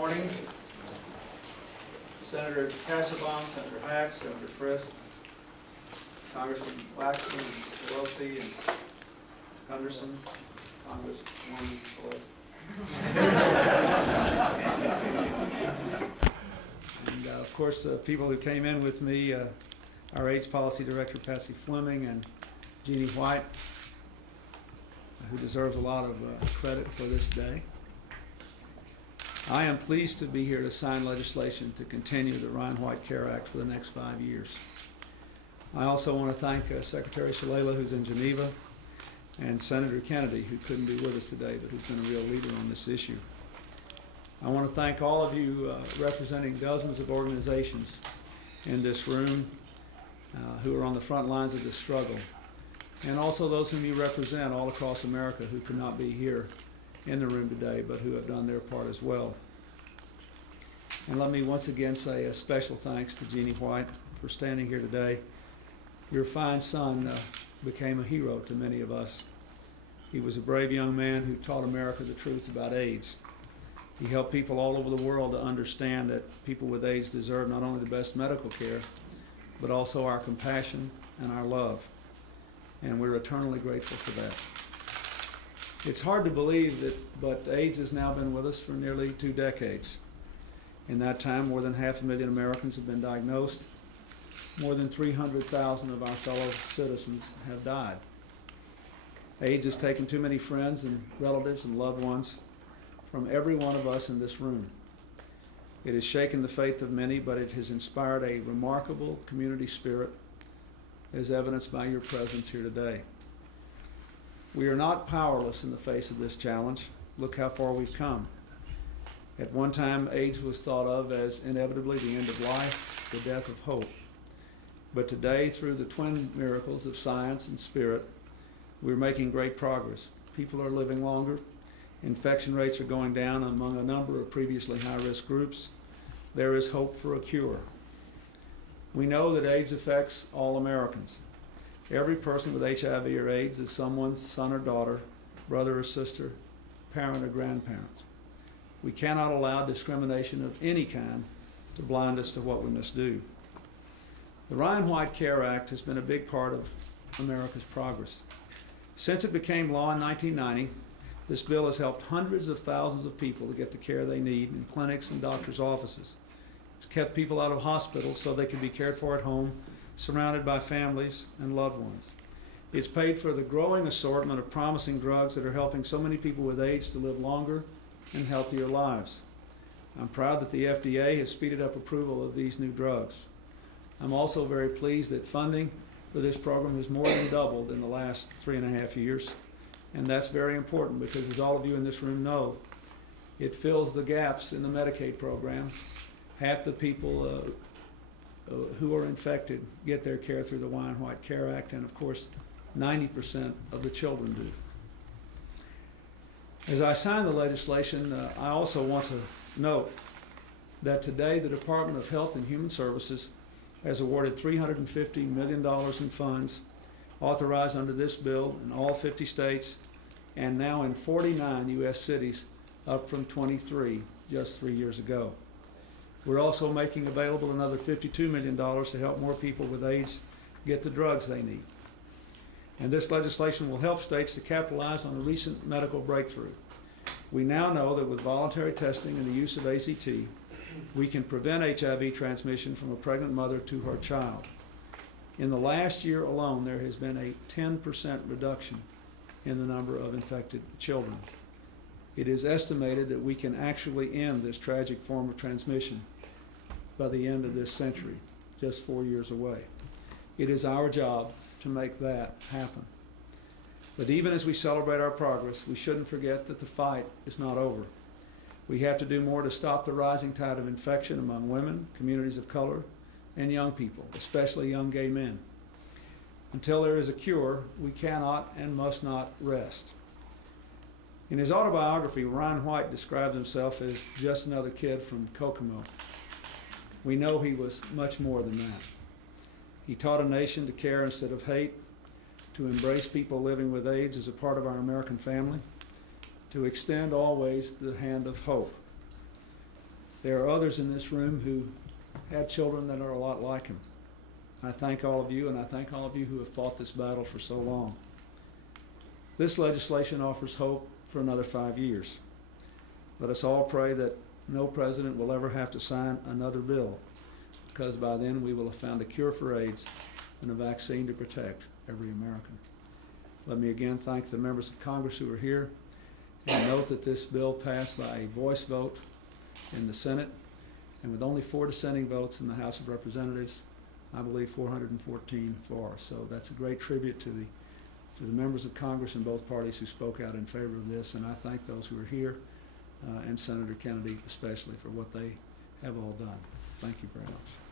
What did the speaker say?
morning. Senator Cassabaum, Senator Hack, Senator Frist, Congressman Waxman, Pelosi, and Gunderson, Congresswoman Pelosi. And of course, people who came in with me, our AIDS Policy Director, Patsy Fleming, and Jeannie White, who deserves a lot of credit for this day. I am pleased to be here to sign legislation to continue the Ryan White Care Act for the next 5 years. I also want to thank Secretary Shalala, who's in Geneva, and Senator Kennedy, who couldn't be with us today, but who's been a real leader on this issue. I want to thank all of you representing dozens of organizations in this room who are on the front lines of this struggle, and also those whom you represent all across America who could not be here in the room today, but who have done their part as well. And let me once again say a special thanks to Jeannie White for standing here today. Your fine son became a hero to many of us. He was a brave young man who taught America the truth about AIDS. He helped people all over the world to understand that people with AIDS deserve not only the best medical care, but also our compassion and our love. And we're eternally grateful for that. It's hard to believe that, but AIDS has now been with us for nearly 2 decades. In that time, more than 500,000 Americans have been diagnosed. More than 300,000 of our fellow citizens have died. AIDS has taken too many friends and relatives and loved ones from every one of us in this room. It has shaken the faith of many, but it has inspired a remarkable community spirit, as evidenced by your presence here today. We are not powerless in the face of this challenge. Look how far we've come. At one time, AIDS was thought of as inevitably the end of life, the death of hope. But today, through the twin miracles of science and spirit, we're making great progress. People are living longer. Infection rates are going down among a number of previously high-risk groups. There is hope for a cure. We know that AIDS affects all Americans. Every person with HIV or AIDS is someone's son or daughter, brother or sister, parent or grandparent. We cannot allow discrimination of any kind to blind us to what we must do. The Ryan White Care Act has been a big part of America's progress. Since it became law in 1990, this bill has helped hundreds of thousands of people to get the care they need in clinics and doctors' offices. It's kept people out of hospitals so they can be cared for at home, surrounded by families and loved ones. It's paid for the growing assortment of promising drugs that are helping so many people with AIDS to live longer and healthier lives. I'm proud that the FDA has speeded up approval of these new drugs. I'm also very pleased that funding for this program has more than doubled in the last 3.5 years. And that's very important because, as all of you in this room know, it fills the gaps in the Medicaid program. Half the people who are infected get their care through the Ryan White Care Act, and of course 90% of the children do. As I sign the legislation, I also want to note that today the Department of Health and Human Services has awarded $350 million in funds authorized under this bill in all 50 states and now in 49 U.S. cities, up from 23 just 3 years ago. We're also making available another $52 million to help more people with AIDS get the drugs they need. And this legislation will help states to capitalize on a recent medical breakthrough. We now know that with voluntary testing and the use of ACT, we can prevent HIV transmission from a pregnant mother to her child. In the last year alone, there has been a 10% reduction in the number of infected children. It is estimated that we can actually end this tragic form of transmission by the end of this century, just 4 years away. It is our job to make that happen. But even as we celebrate our progress, we shouldn't forget that the fight is not over. We have to do more to stop the rising tide of infection among women, communities of color, and young people, especially young gay men. Until there is a cure, we cannot and must not rest. In his autobiography, Ryan White describes himself as just another kid from Kokomo. We know he was much more than that. He taught a nation to care instead of hate, to embrace people living with AIDS as a part of our American family, to extend always the hand of hope. There are others in this room who had children that are a lot like him. I thank all of you, and I thank all of you who have fought this battle for so long. This legislation offers hope for another 5 years. Let us all pray that no president will ever have to sign another bill, because by then we will have found a cure for AIDS and a vaccine to protect every American. Let me again thank the members of Congress who are here, and note that this bill passed by a voice vote in the Senate, and with only 4 dissenting votes in the House of Representatives, I believe 414 for. So that's a great tribute to the members of Congress in both parties who spoke out in favor of this, and I thank those who are here, and Senator Kennedy especially, for what they have all done. Thank you very much.